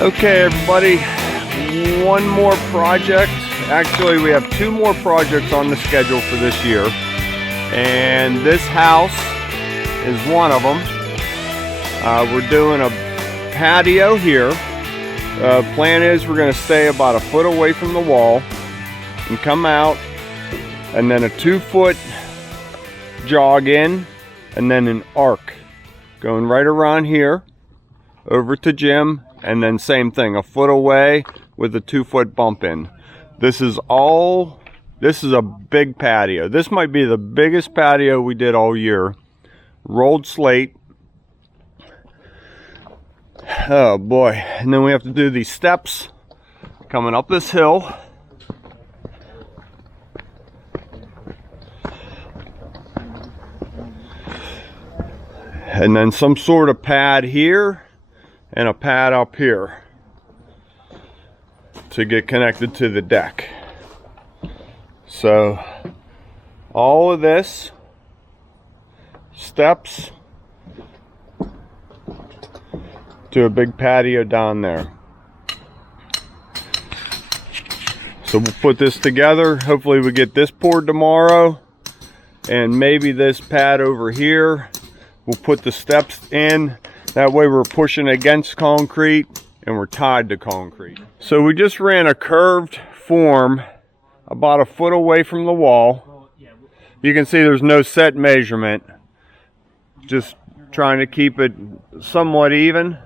Okay, everybody, one more project. Actually, we have two more projects on the schedule for this year, and this house is one of them. We're doing a patio here. Plan is we're going to stay about a foot away from the wall and come out, and then a 2-foot jog in, and then an arc going right around here over to Jim, and then same thing, a foot away with a 2-foot bump in. This is a big patio. This might be the biggest patio we did all year. Rolled slate. Oh boy. And then we have to do these steps coming up this hill. And then some sort of pad here and a pad up here to get connected to the deck. So all of this steps to a big patio down there. So we'll put this together. Hopefully we get this poured tomorrow, and maybe this pad over here. We'll put the steps in. That way we're pushing against concrete and we're tied to concrete. So we just ran a curved form about a foot away from the wall. You can see there's no set measurement. Just trying to keep it somewhat even.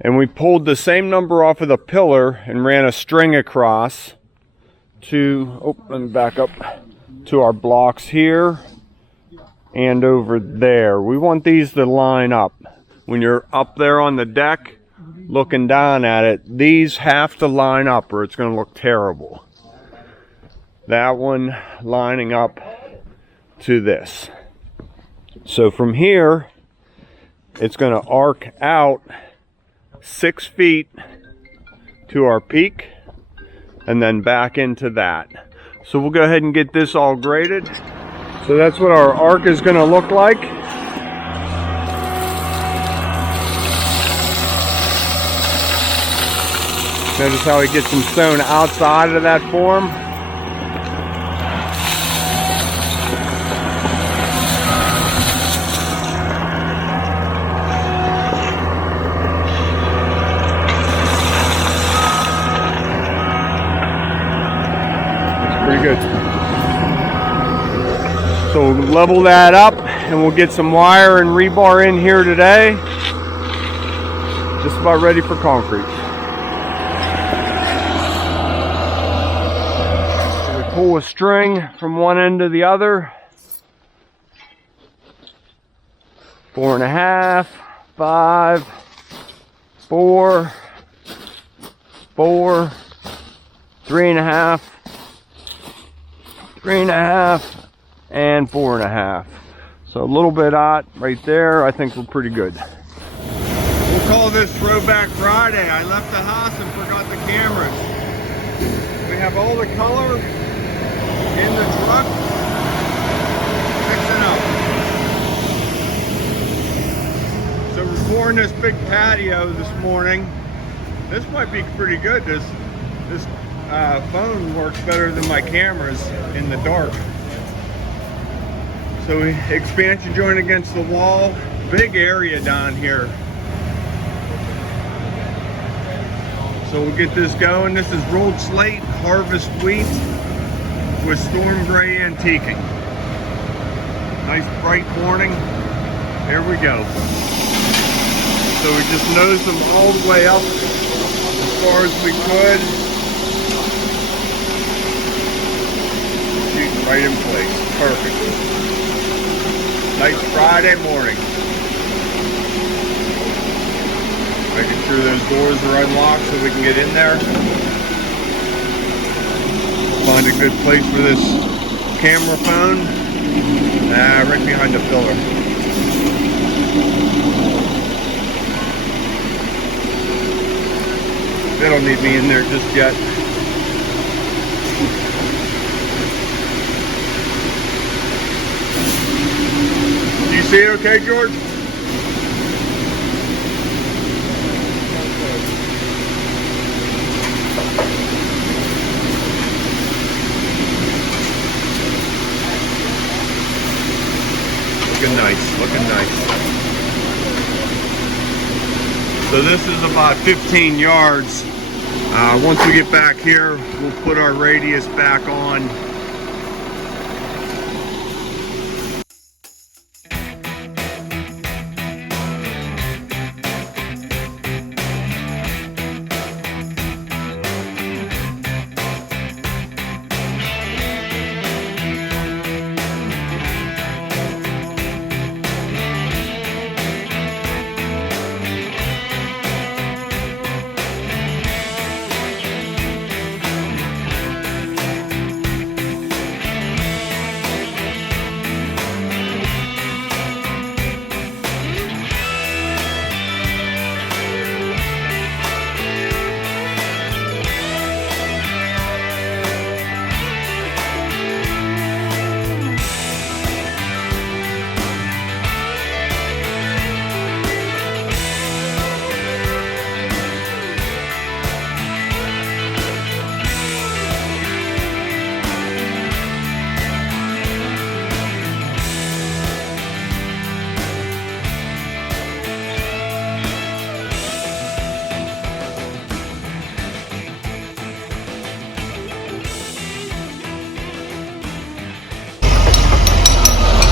And we pulled the same number off of the pillar and ran a string across to, let me back up, to our blocks here and over there. We want these to line up. When you're up there on the deck looking down at it, these have to line up or it's going to look terrible. That one lining up to this. So from here, it's going to arc out 6 feet to our peak and then back into that. So we'll go ahead and get this all graded. So that's what our arc is going to look like. Notice how he gets some stone outside of that form. That's pretty good. So we'll level that up and we'll get some wire and rebar in here today. Just about ready for concrete. Pull a string from one end to the other. 4.5, 5, 4, 4, 3.5, 3.5, and 4.5. So a little bit out right there. I think we're pretty good. We'll call this Throwback Friday. I left the house and forgot the cameras. We have all the color in the truck, fixing up. So we're pouring this big patio this morning. This might be pretty good. This phone works better than my cameras in the dark. So we expansion joint against the wall, big area down here. So we'll get this going. This is rolled slate, harvest wheat with storm gray antiquing. Nice bright morning. Here we go. So we just nosed them all the way up as far as we could. Shooting right in place. Perfect. Nice Friday morning. Making sure those doors are unlocked so we can get in there. Find a good place for this camera phone. Right behind the pillar. They don't need me in there just yet. Do you see it okay, George? So this is about 15 yards. Once we get back here, we'll put our radius back on.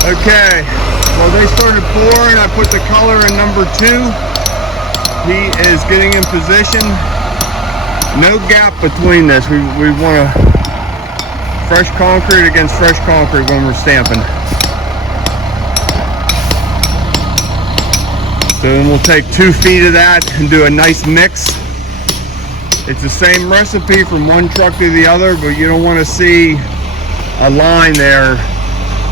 Okay, well they started pouring. I put the color in number 2. He is getting in position. No gap between this. We want to fresh concrete against fresh concrete when we're stamping. So then we'll take 2 feet of that and do a nice mix. It's the same recipe from one truck to the other, but you don't want to see a line there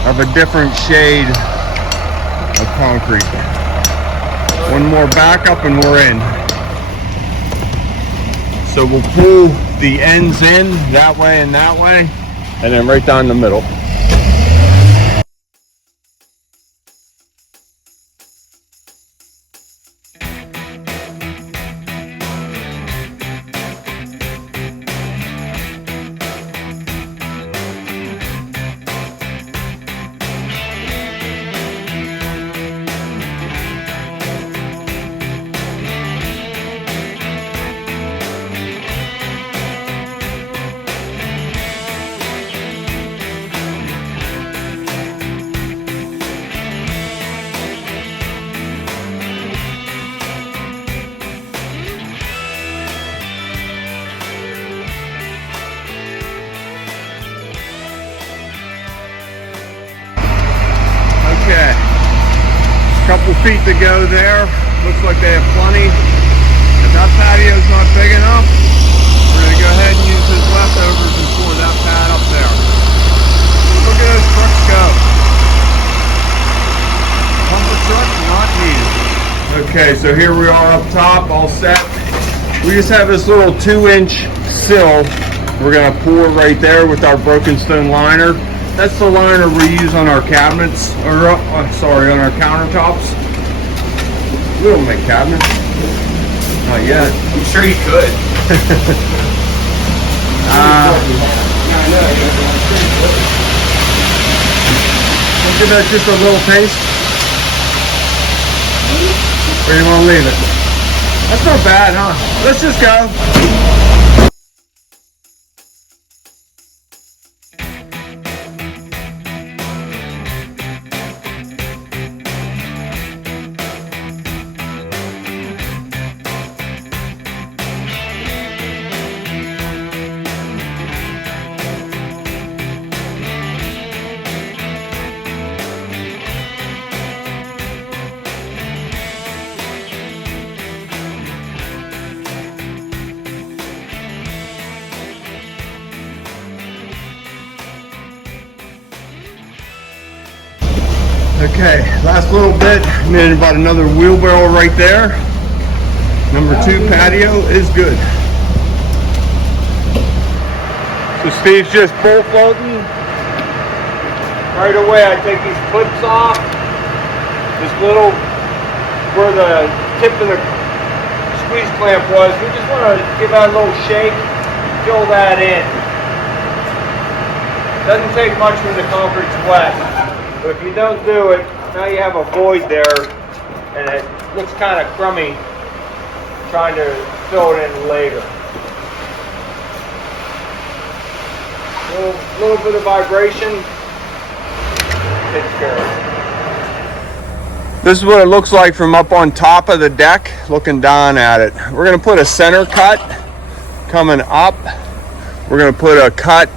of a different shade of concrete. One more backup and we're in. So we'll pull the ends in that way and that way, and then right down the middle. Okay, couple feet to go there. Looks like they have plenty. If that patio's not big enough, we're going to go ahead and use his leftovers and pour that pad up there. Look at those trucks go. Pumper truck not needed. Okay, so here we are up top, all set. We just have this little 2-inch sill we're going to pour right there with our broken stone liner. That's the liner we use on our cabinets, or on our countertops. We don't make cabinets. Not yet. I'm sure you could. We'll give that just a little taste. Or you want to leave it? That's not bad, huh? Let's just go. Okay, last little bit, and then about another wheelbarrow right there. Number 2 patio is good. So Steve's just bolt floating. Right away I take these clips off. This little, where the tip of the squeeze clamp was, we just want to give that a little shake, fill that in. Doesn't take much when the concrete's wet. But if you don't do it, now you have a void there, and it looks kind of crummy trying to fill it in later. A little bit of vibration takes care of it. This is what it looks like from up on top of the deck, looking down at it. We're going to put a center cut coming up. We're going to put a cut.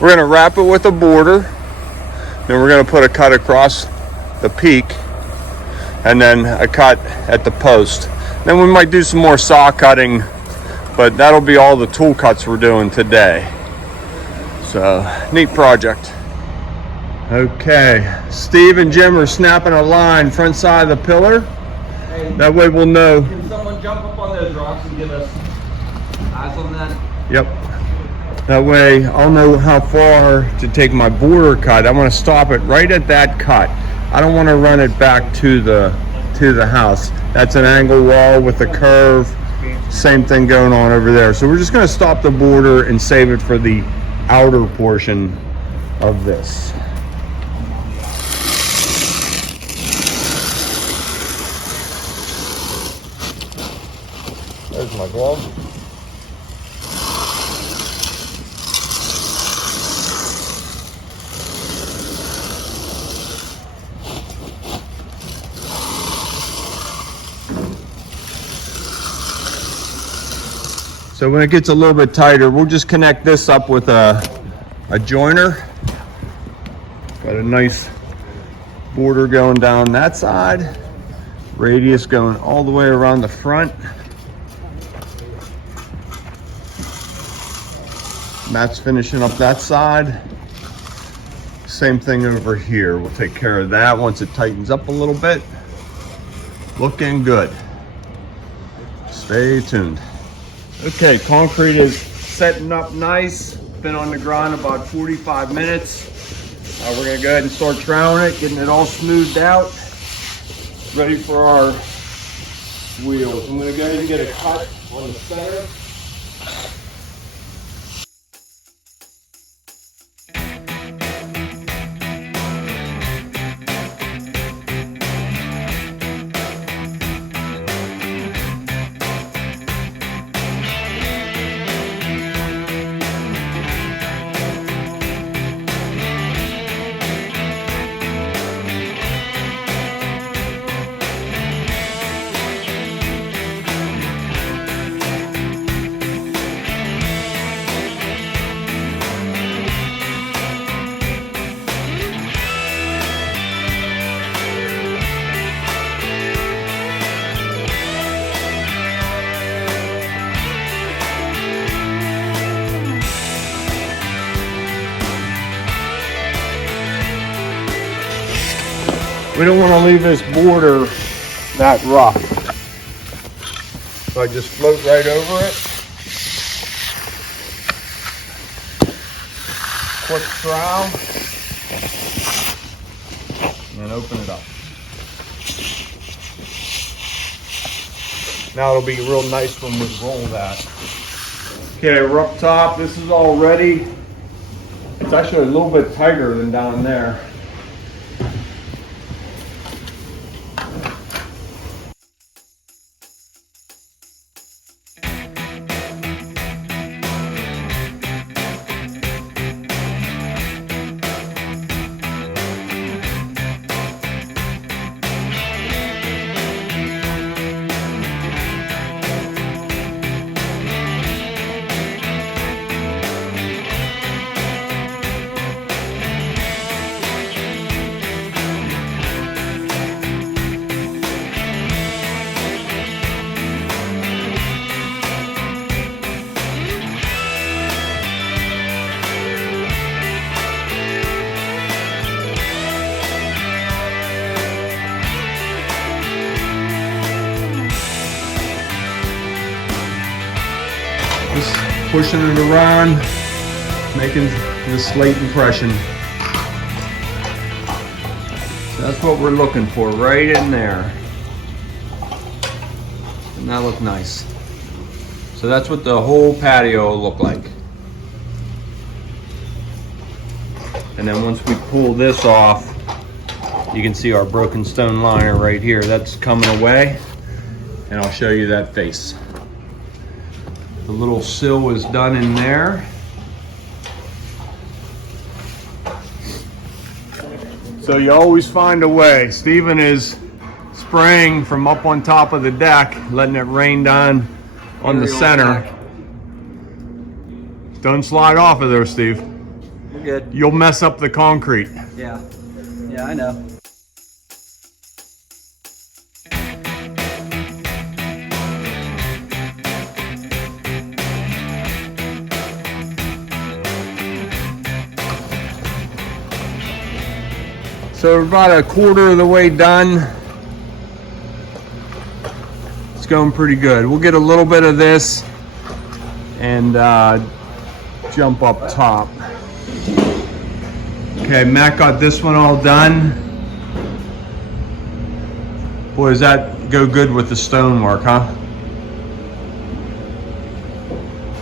We're going to wrap it with a border. Then we're going to put a cut across the peak, and then a cut at the post. Then we might do some more saw cutting, but that'll be all the tool cuts we're doing today. So, neat project. Okay, Steve and Jim are snapping a line front side of the pillar. Hey, that way we'll know. Can someone jump up on those rocks and give us eyes on that? Yep. That way I'll know how far to take my border cut. I want to stop it right at that cut. I don't want to run it back to the house. That's an angle wall with a curve. Same thing going on over there. So we're just going to stop the border and save it for the outer portion of this. There's my glove. So when it gets a little bit tighter, we'll just connect this up with a joiner. Got a nice border going down that side, radius going all the way around the front. Matt's finishing up that side. Same thing over here. We'll take care of that once it tightens up a little bit. Looking good. Stay tuned. Okay, concrete is setting up nice. Been on the ground about 45 minutes. We're gonna go ahead and start troweling it, getting it all smoothed out, ready for our wheels. I'm gonna go ahead and get a cut on the center. We don't want to leave this border that rough. So I just float right over it. Quick trowel. And then open it up. Now it'll be real nice when we roll that. Okay, we're up top. This is all ready. It's actually a little bit tighter than down there. Just pushing it around, making the slate impression. So that's what we're looking for, right in there. And that look nice. So that's what the whole patio will look like. And then once we pull this off, you can see our broken stone liner right here. That's coming away. and I'll show you that face. The little sill was done in there. So you always find a way. Steven is spraying from up on top of the deck, letting it rain down on the center. Don't slide off of there, Steve. We're good. You'll mess up the concrete. Yeah. Yeah, I know. So we're about a quarter of the way done. It's going pretty good. We'll get a little bit of this and jump up top. Okay, Matt got this one all done. Boy, does that go good with the stonework, huh?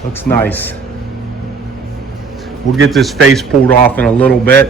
Looks nice. We'll get this face pulled off in a little bit.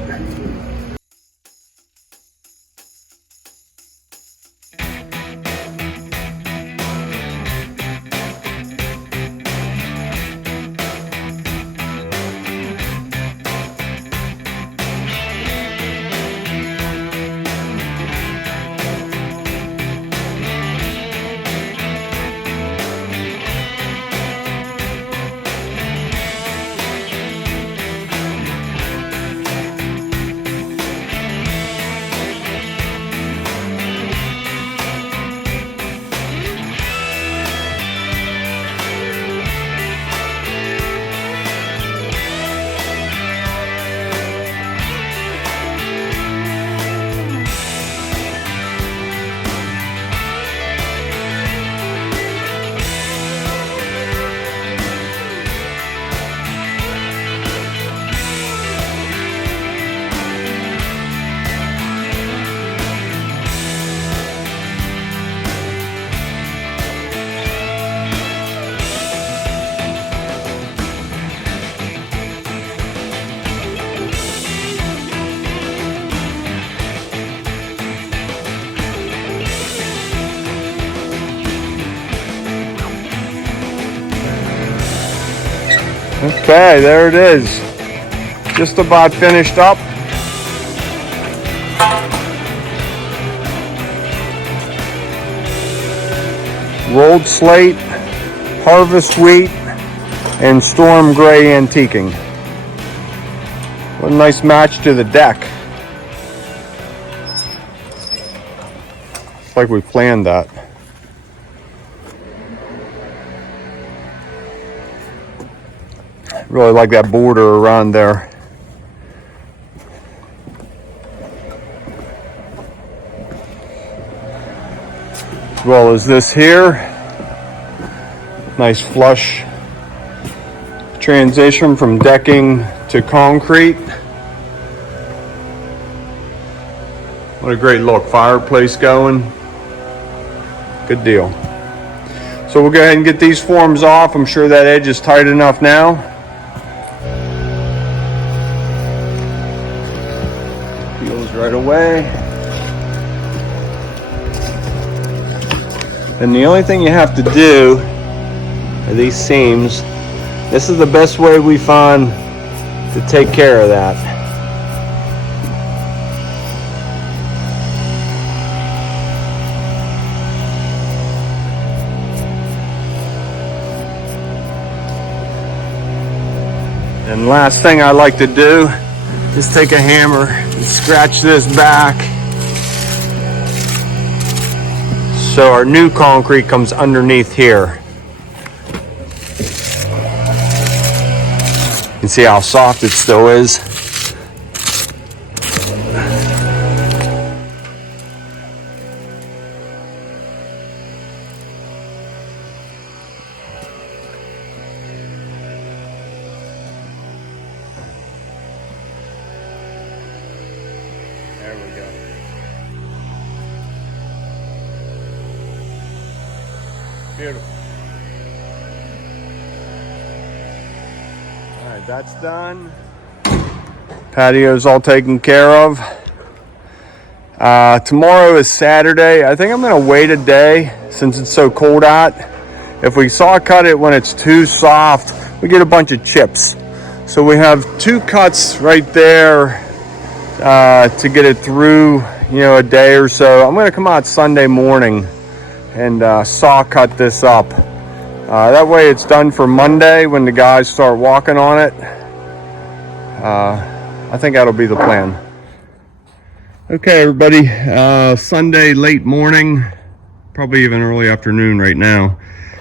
Okay, there it is. Just about finished up. Rolled slate, harvest wheat, and storm gray antiquing. What a nice match to the deck. It's like we planned that. Really like that border around there. As well as this here. Nice flush transition from decking to concrete. What a great look. Fireplace going. Good deal. So we'll go ahead and get these forms off. I'm sure that edge is tight enough now. Peels right away. And the only thing you have to do are these seams. This is the best way we find to take care of that. And last thing I like to do is take a hammer and scratch this back so our new concrete comes underneath here. You can see how soft it still is. There we go. Beautiful. All right, that's done. Patio's all taken care of. Tomorrow is Saturday. I think I'm gonna wait a day since it's so cold out. If we saw cut it when it's too soft, we get a bunch of chips. So we have 2 cuts right there to get it through, you know, a day or so. I'm gonna come out Sunday morning and saw cut this up. That way it's done for Monday when the guys start walking on it. I think that'll be the plan. Okay, everybody, Sunday late morning, probably even early afternoon right now.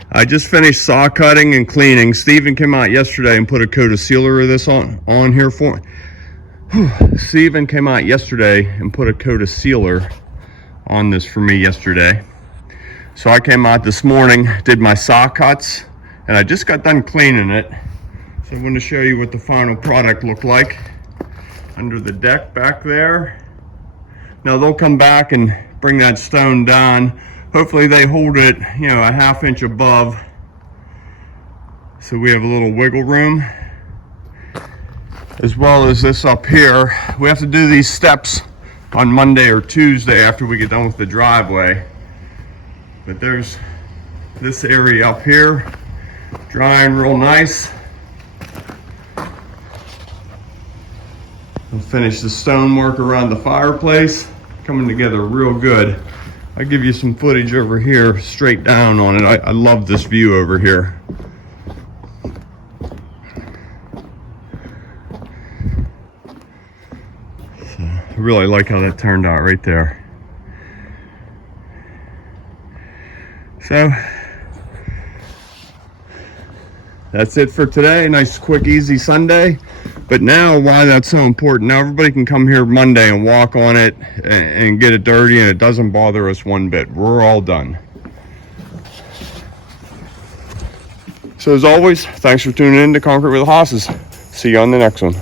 I just finished saw cutting and cleaning. Steven came out yesterday and put a coat of sealer of this on here for me. Steven came out yesterday and put a coat of sealer on this for me yesterday. So I came out this morning, did my saw cuts, and I just got done cleaning it. So I'm going to show you what the final product looked like under the deck back there. Now they'll come back and bring that stone down. Hopefully they hold it, you know, a ½ inch above, so we have a little wiggle room. As well as this up here. We have to do these steps on Monday or Tuesday after we get done with the driveway. But there's this area up here, drying real nice. We'll finish the stonework around the fireplace, coming together real good. I'll give you some footage over here, straight down on it. I love this view over here. So, I really like how that turned out right there. So, that's it for today. Nice, quick, easy Sunday. But now, why that's so important, now everybody can come here Monday and walk on it and get it dirty, and it doesn't bother us one bit. We're all done. So as always, thanks for tuning in to Concrete with the Hosses. See you on the next one.